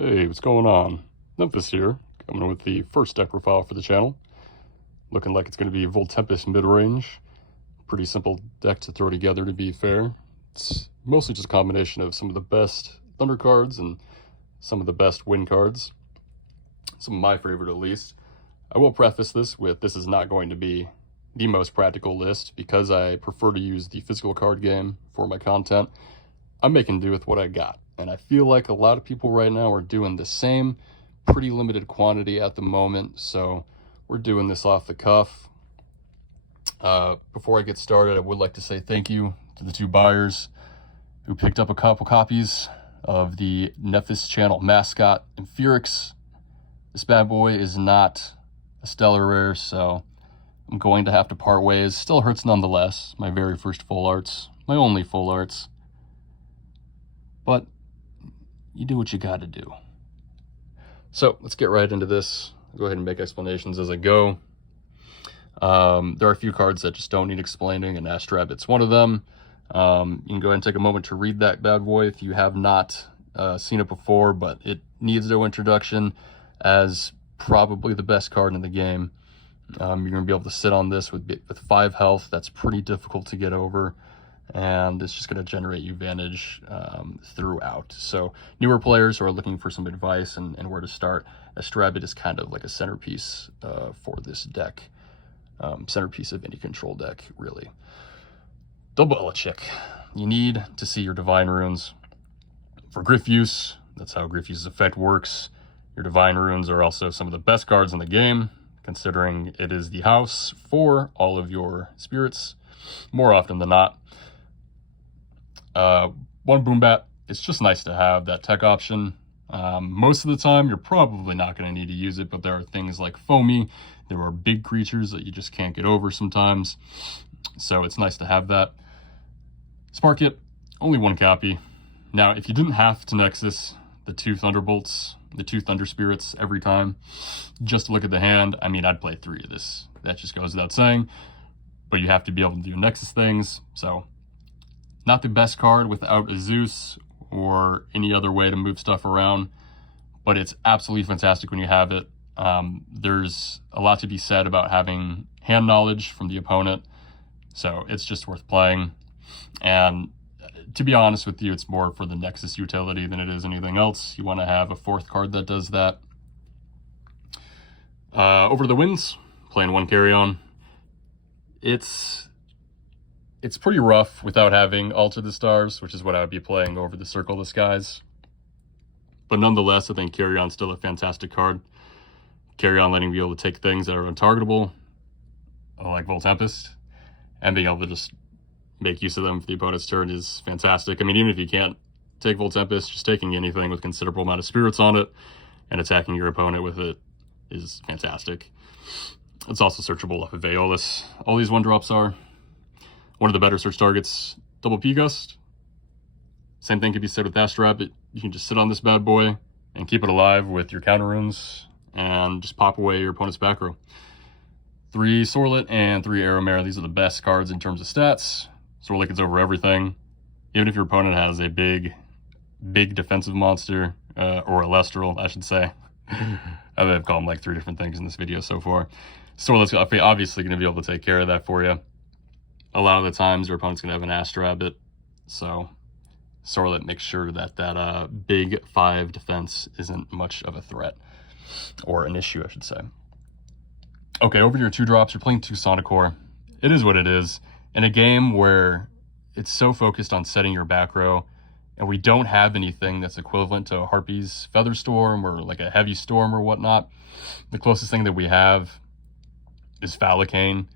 Hey, what's going on? Memphis here, coming with the first deck profile for the channel. Looking like it's going to be Voltempest Midrange. Pretty simple deck to throw together, to be fair. It's mostly just a combination of some of the best Thunder cards and some of the best Wind cards. Some of my favorite, at least. I will preface this with this is not going to be the most practical list because I prefer to use the physical card game for my content. I'm making do with what I got. And I feel like a lot of people right now are doing the same, pretty limited quantity at the moment. So we're doing this off the cuff. Before I get started, I would like to say thank you to the two buyers who picked up a couple copies of the Nephis channel mascot, Infurix. This bad boy is not a stellar rare, so I'm going to have to part ways. Still hurts nonetheless. My very first full arts, my only full arts. But you do what you gotta do. So let's get right into this. I'll go ahead and make explanations as I go. There are a few cards that just don't need explaining, and Astrabbit's one of them. You can go ahead and take a moment to read that bad boy if you have not seen it before, but it needs no introduction as probably the best card in the game. You're going to be able to sit on this with 5 health. That's pretty difficult to get over, and it's just going to generate you advantage throughout. So newer players who are looking for some advice and where to start, Astrabbit is kind of like a centerpiece for this deck. Centerpiece of any control deck, really. Double Elichick. You need to see your Divine Runes. For Griff use, that's how Griff use's effect works. Your Divine Runes are also some of the best cards in the game, considering it is the house for all of your spirits, more often than not. One Boombat, it's just nice to have that tech option. Most of the time, you're probably not going to need to use it, but there are things like Foamy. There are big creatures that you just can't get over sometimes, so it's nice to have that. Spark It, only 1 copy. Now, if you didn't have to Nexus the 2 Thunderbolts, the 2 Thunder Spirits every time, just to look at the hand, I mean, I'd play 3 of this. That just goes without saying, but you have to be able to do Nexus things, so not the best card without a Zeus or any other way to move stuff around, but it's absolutely fantastic when you have it. There's a lot to be said about having hand knowledge from the opponent, so it's just worth playing. And to be honest with you, it's more for the Nexus utility than it is anything else. You want to have a 4th card that does that. Over the Winds, playing 1 Carry-On. It's pretty rough without having Alter the Stars, which is what I would be playing over the Circle of the Skies. But nonetheless, I think Carry-On's still a fantastic card. Carry-On letting you be able to take things that are untargetable, like Voltempest, and being able to just make use of them for the opponent's turn is fantastic. I mean, even if you can't take Voltempest, just taking anything with considerable amount of spirits on it and attacking your opponent with it is fantastic. It's also searchable off of Aeolus. All these 1-drops are. One of the better search targets, Double P-Gust. Same thing could be said with Astrabbit. You can just sit on this bad boy and keep it alive with your counter runes and just pop away your opponent's back row. 3 Sorlet and 3 Aramare. These are the best cards in terms of stats. Sorlet gets over everything. Even if your opponent has a big defensive monster, or Elestral, I should say. I've called them like 3 different things in this video so far. Sorlet's obviously going to be able to take care of that for you. A lot of the times your opponent's going to have an Astrabbit, so Sorlet makes sure that that big 5 defense isn't much of a threat, or an issue, I should say. Okay, over your 2-drops, you're playing 2 Sonicore. It is what it is. In a game where it's so focused on setting your back row, and we don't have anything that's equivalent to a Harpy's Featherstorm or like a Heavy Storm or whatnot, the closest thing that we have is Falacane,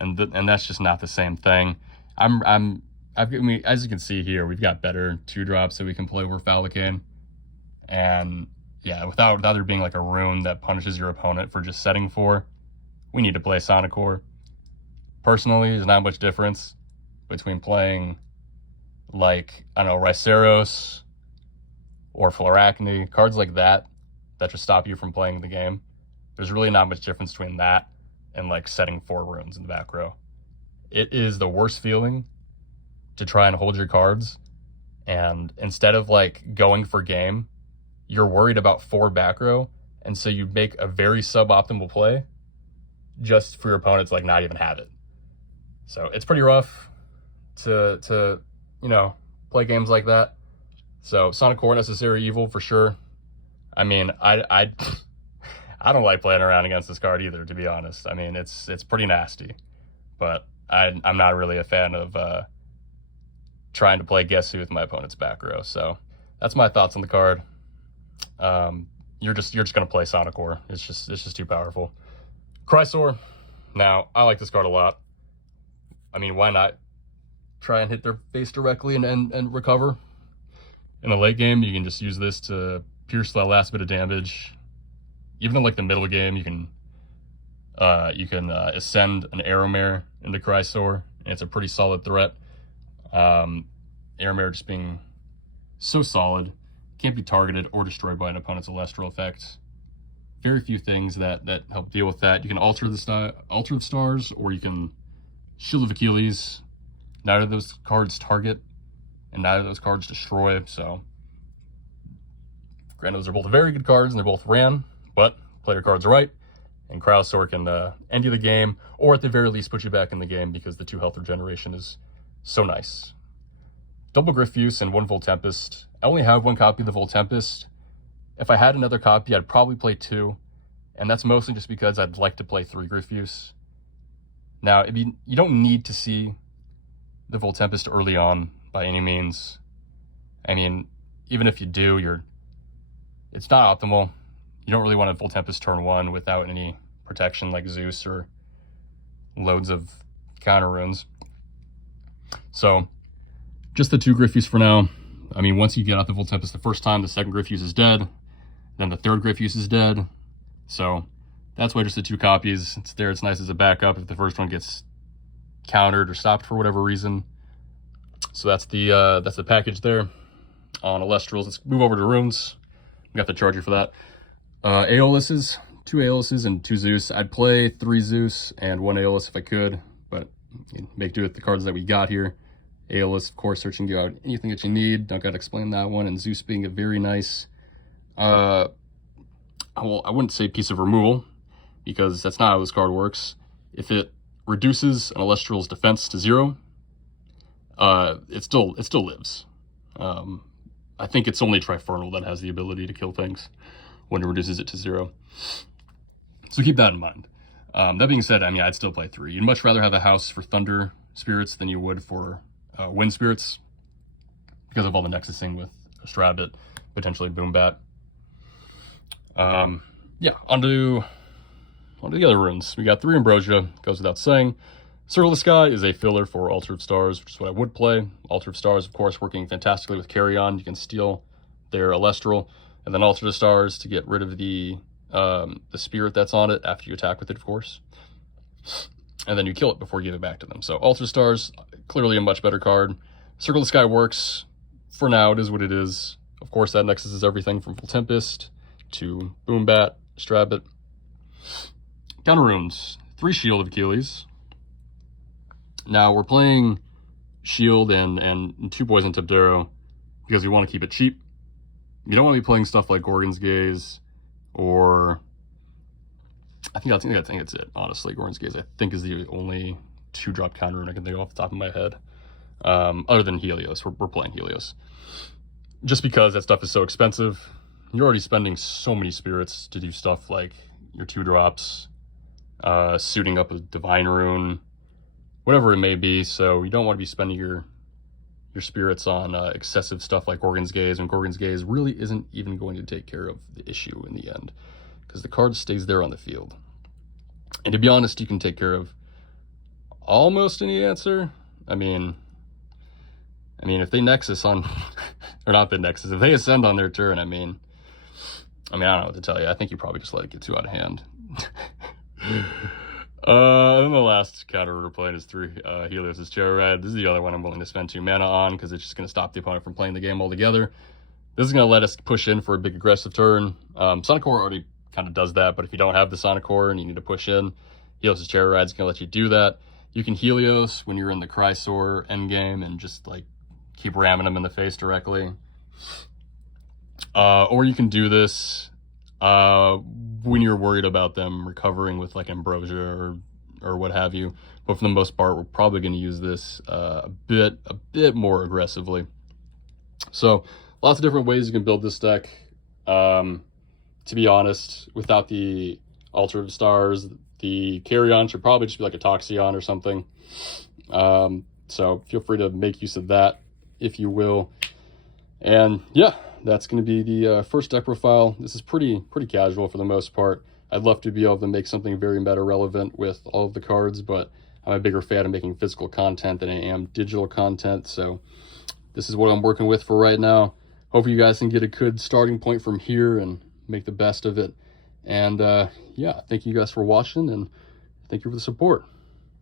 and that's just not the same thing. I mean, as you can see here, we've got better 2-drops that we can play over Falacane, and yeah, without there being like a rune that punishes your opponent for just setting 4, we need to play Sonicore. Personally, there's not much difference between playing like, I don't know, Ryceros or Flaracne, cards like that just stop you from playing the game. There's really not much difference between that and like setting 4 runes in the back row. It is the worst feeling to try and hold your cards, and instead of like going for game, you're worried about 4 back row, and so you make a very suboptimal play just for your opponent to like not even have it. So it's pretty rough to you know, play games like that. So Sonic Core, necessary evil for sure. I mean, I don't like playing around against this card either, to be honest. I mean, it's pretty nasty, but I'm not really a fan of trying to play guess who with my opponent's back row. So that's my thoughts on the card. You're just gonna play Sonic Core. It's just too powerful. Chrysor. Now, I like this card a lot. I mean, why not try and hit their face directly and recover? In the late game, you can just use this to pierce that last bit of damage. Even in like the middle game, you can ascend an Aeromare into Chrysor, and it's a pretty solid threat. Aeromare just being so solid, can't be targeted or destroyed by an opponent's Elestral effect. Very few things that help deal with that. You can alter the stars, or you can Shield of Achilles. Neither of those cards target, and neither of those cards destroy. So, granted, those are both very good cards, and they're both ran, but play your cards right, and Chrysor can end you the game, or at the very least put you back in the game because the 2 health regeneration is so nice. Double Griffuse and 1 Voltempest. I only have 1 copy of the Voltempest. If I had another copy, I'd probably play 2, and that's mostly just because I'd like to play 3 Griffuse. Now, you don't need to see the Voltempest early on by any means. I mean, even if you do, it's not optimal. You don't really want a Voltempest turn 1 without any protection like Zeus or loads of counter runes. So, just the 2 Griffuse for now. I mean, once you get out the Voltempest the first time, the second Griffuse is dead. Then the third Griffuse is dead. So that's why just the 2 copies. It's there. It's nice as a backup if the first one gets countered or stopped for whatever reason. So that's the package there on Elestrals. Let's move over to runes. We got the charger for that. Aeoluses, 2 Aeoluses and 2 Zeus. I'd play 3 Zeus and 1 Aeolus if I could, but make do with the cards that we got here. Aeolus, of course, searching you out anything that you need. Don't got to explain that one. And Zeus being a very nice, well, I wouldn't say piece of removal, because that's not how this card works. If it reduces an Elestral's defense to 0, it still lives. I think it's only Trifernal that has the ability to kill things when it reduces it to 0. So keep that in mind. That being said, I mean, I'd still play 3. You'd much rather have a house for Thunder Spirits than you would for Wind Spirits, because of all the nexusing with Strabit, potentially Boombat. Yeah, onto the other runes. We got 3 Ambrosia, goes without saying. Circle of the Sky is a filler for Altar of Stars, which is what I would play. Altar of Stars, of course, working fantastically with Carrion. You can steal their Elestral, and then Altar of Stars to get rid of the spirit that's on it after you attack with it, of course. And then you kill it before you give it back to them. So Altar of Stars, clearly a much better card. Circle of the Sky works. For now, it is what it is. Of course, that nexuses everything from Voltempest to Boombat, Strabit. Counter runes. 3 Shield of Achilles. Now, we're playing Shield and 2 Poison Tipped Arrow because we want to keep it cheap. You don't want to be playing stuff like Gorgon's Gaze or... I think it's it, honestly. Gorgon's Gaze, I think, is the only 2-drop counter rune I can think of off the top of my head. Other than Helios. We're playing Helios. Just because that stuff is so expensive. You're already spending so many spirits to do stuff like your 2-drops, suiting up a Divine Rune, whatever it may be. So you don't want to be spending your spirits on excessive stuff like Gorgon's Gaze, when Gorgon's Gaze really isn't even going to take care of the issue in the end, because the card stays there on the field. And to be honest, you can take care of almost any answer. I mean, if they Nexus on, or not the Nexus, if they Ascend on their turn, I mean, I don't know what to tell you. I think you probably just let it get too out of hand. Then the last counter we're playing is 3 Helios' Cherry Red. This is the other one I'm willing to spend 2 mana on, because it's just going to stop the opponent from playing the game altogether. This is going to let us push in for a big aggressive turn. Sonic Core already kind of does that, but if you don't have the Sonic Core and you need to push in, Helios' Cherry Red is going to let you do that. You can Helios when you're in the Chrysor endgame and just like keep ramming them in the face directly. Or you can do this when you're worried about them recovering with like Ambrosia or what have you. But for the most part, we're probably going to use this a bit more aggressively. So lots of different ways you can build this deck. To be honest, without the Altar of Stars, the Carrion should probably just be like a Toxeon or something. So feel free to make use of that if you will. And yeah, that's going to be the first deck profile. This is pretty casual for the most part. I'd love to be able to make something very meta relevant with all of the cards, but I'm a bigger fan of making physical content than I am digital content. So this is what I'm working with for right now. Hope you guys can get a good starting point from here and make the best of it. And yeah, thank you guys for watching, and thank you for the support.